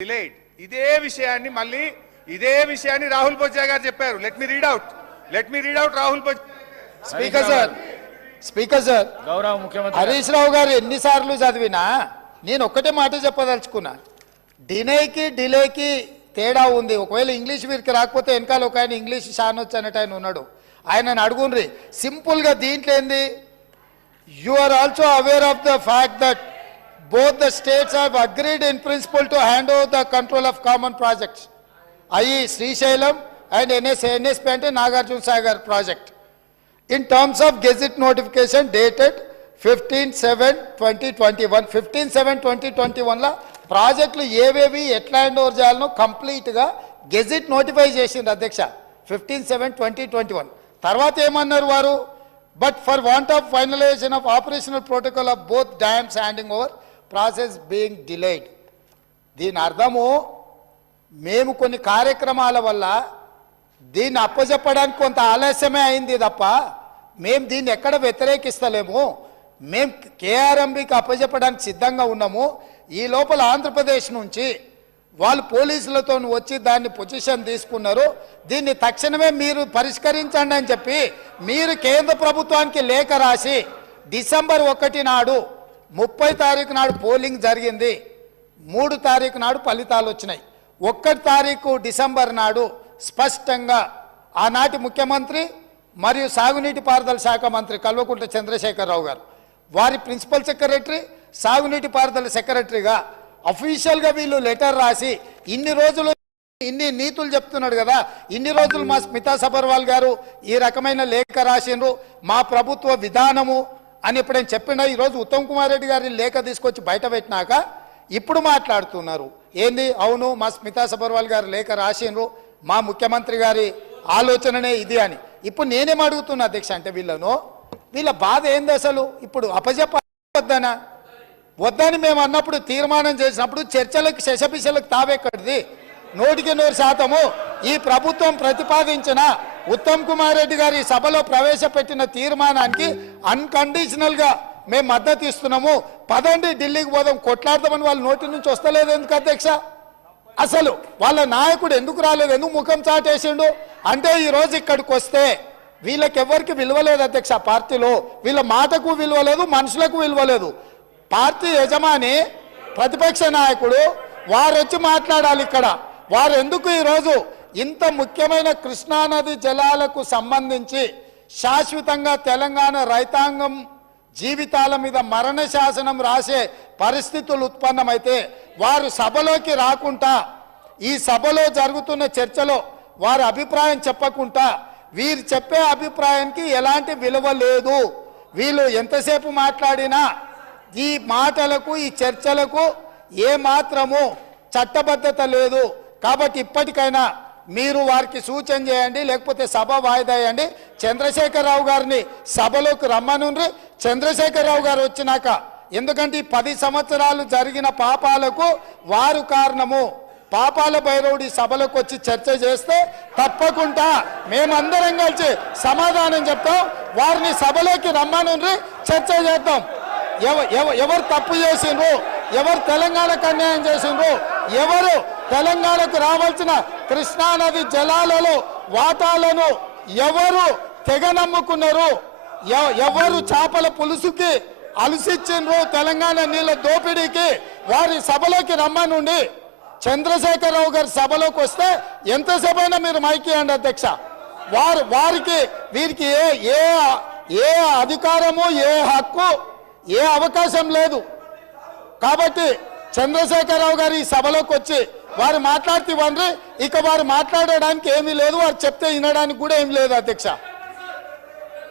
Delayed ఇదే విషయాన్ని మళ్ళీ ఇదే విషయాన్ని రాహుల్ బొజ్జా గారు చెప్పారు. Let me read out let me read out Rahul speaker sir speaker sir గౌరవ ముఖ్యమంత్రి హరీష్ రావు గారు ఎన్నిసార్లు చదివినా నేను ఒక్కటే మాట చెప్పదలుచుకున్నా. డినేకి డిలేకి తేడా ఉంది. ఒకవేళ ఇంగ్లీష్ వీరికి రాకపోతే వెనకాల ఒక ఆయన ఇంగ్లీష్ షానొచ్చు అన్నట్టు ఆయన ఉన్నాడు. ఆయనను అడుగుండ్రి సింపుల్గా దీంట్లో ఏంది? You are also aware of the fact that both the states have agreed in principle to hand over the control of common projects అయి శ్రీశైలం అండ్ ఎన్ఎస్ ఎన్ఎస్పి అంటే Nagarjuna Sagar project in terms of gazette notification dated 15/7/2021 15/7/2021 లా ప్రాజెక్టులు ఏవేవి ఎట్లా hand over చేయాలనో కంప్లీట్గా gazette notify చేసింది అధ్యక్ష fifteen seven twenty twenty one తర్వాత ఏమన్నారు వారు but for want of finalisation of operational protocol of both dams handing over process being delayed. దీని అర్థము మేము కొన్ని కార్యక్రమాల వల్ల దీన్ని అప్పచెప్పడానికి కొంత ఆలస్యమే అయింది తప్ప మేము దీన్ని ఎక్కడ వ్యతిరేకిస్తలేము. మేము కేఆర్ఎంబికి అప్పచెప్పడానికి సిద్ధంగా ఉన్నాము. ఈ లోపల ఆంధ్రప్రదేశ్ నుంచి వాళ్ళు పోలీసులతో వచ్చి దాన్ని పొజిషన్ తీసుకున్నారు. దీన్ని తక్షణమే మీరు పరిష్కరించండి అని చెప్పి మీరు కేంద్ర ప్రభుత్వానికి లేఖ రాసి డిసెంబర్ ఒకటి నాడు ముప్పై తారీఖు నాడు పోలింగ్ జరిగింది. మూడు తారీఖు నాడు ఫలితాలు వచ్చినాయి. ఒక్కటి తారీఖు డిసెంబర్ నాడు స్పష్టంగా ఆనాటి ముఖ్యమంత్రి మరియు సాగునీటి పారుదల శాఖ మంత్రి కల్వకుంట్ల చంద్రశేఖరరావు గారు వారి ప్రిన్సిపల్ సెక్రటరీ సాగునీటి పారుదల సెక్రటరీగా అఫీషియల్గా వీళ్ళు లెటర్ రాసి ఇన్ని రోజులు ఇన్ని నీతులు చెప్తున్నాడు కదా ఇన్ని రోజులు మా స్మితా సబర్వాల్ గారు ఈ రకమైన లేఖ రాసిండ్రు. మా ప్రభుత్వ విధానము అని ఎప్పుడైనా చెప్పినా ఈరోజు ఉత్తమ్ కుమార్ రెడ్డి గారిని లేఖ తీసుకొచ్చి బయట పెట్టినాక ఇప్పుడు మాట్లాడుతున్నారు. ఏంది? అవును మా స్మితా సబర్వాల్ గారు లేఖ రాసిండ్రు మా ముఖ్యమంత్రి గారి ఆలోచననే ఇది అని. ఇప్పుడు నేనేం అడుగుతున్నా అధ్యక్ష అంటే వీళ్ళను? వీళ్ళ బాధ ఏంది అసలు? ఇప్పుడు అపజెప్ప వద్దనా వద్దని మేము అన్నప్పుడు తీర్మానం చేసినప్పుడు చర్చలకు శశపిశలకు తావెక్కడిది? నూటికి నూరు శాతము ఈ ప్రభుత్వం ప్రతిపాదించిన ఉత్తమ్ కుమార్ రెడ్డి గారి సభలో ప్రవేశపెట్టిన తీర్మానానికి అన్కండిషనల్గా మేము మద్దతు ఇస్తున్నాము. పదండి ఢిల్లీకి పోదాం కొట్లాడదామని వాళ్ళ నోటి నుంచి వస్తలేదు ఎందుకు అధ్యక్ష? అసలు వాళ్ళ నాయకుడు ఎందుకు రాలేదు? ఎందుకు ముఖం చాటేసిండు? అంటే ఈ రోజు ఇక్కడికి వస్తే వీళ్ళకి ఎవరికి విలువలేదు అధ్యక్ష పార్టీలో. వీళ్ళ మాటకు విలువలేదు మనుషులకు విలువలేదు. పార్టీ యజమాని ప్రతిపక్ష నాయకుడు వారు వచ్చి మాట్లాడాలి ఇక్కడ. వారు ఎందుకు ఈరోజు ఇంత ముఖ్యమైన కృష్ణానది జలాలకు సంబంధించి శాశ్వతంగా తెలంగాణ రైతాంగం జీవితాల మీద మరణ శాసనం రాసే పరిస్థితులు ఉత్పన్నమైతే వారు సభలోకి రాకుండా ఈ సభలో జరుగుతున్న చర్చలో వారి అభిప్రాయం చెప్పకుండా వీరు చెప్పే అభిప్రాయానికి ఎలాంటి విలువ లేదు. వీళ్ళు ఎంతసేపు మాట్లాడినా ఈ మాటలకు ఈ చర్చలకు ఏ మాత్రము చట్టబద్ధత లేదు. కాబట్టి ఇప్పటికైనా మీరు వారికి సూచన చేయండి లేకపోతే సభ వాయిదా వేయండి. చంద్రశేఖరరావు గారిని సభలోకి రమ్మనుండ్రి. చంద్రశేఖరరావు గారు వచ్చినాక ఎందుకంటే ఈ పది సంవత్సరాలు జరిగిన పాపాలకు వారు కారణము. పాపాల భైరవుడి సభలకు వచ్చి చర్చ చేస్తే తప్పకుండా మేమందరం కలిసి సమాధానం చెప్తాం. వారిని సభలోకి రమ్మనుండ్రి చర్చ చేద్దాం. ఎవరు తప్పు చేసిండ్రు? ఎవరు తెలంగాణకు అన్యాయం చేసిండ్రు? ఎవరు తెలంగాణకు రావాల్సిన కృష్ణానది జలాలలో వాటాలను ఎవరు తెగ నమ్ముకున్నారు ఎవరు చేపల పులుసుకి అలసిచ్చిండ్రు తెలంగాణ నీళ్ళ దోపిడీకి? వారి సభలోకి రమ్మనుండి. చంద్రశేఖరరావు గారి సభలోకి వస్తే ఎంతసేపు అయినా మీరు మైకి అండి అధ్యక్ష. వారు వారికి వీరికి ఏ ఏ ఏ అధికారము ఏ హక్కు ఏ అవకాశం లేదు. కాబట్టి చంద్రశేఖరరావు గారు ఈ సభలోకి వచ్చి వారు మాట్లాడితే ఇవ్వండి. ఇక వారు మాట్లాడడానికి ఏమీ లేదు. వారు చెప్తే వినడానికి కూడా ఏం లేదు అధ్యక్ష.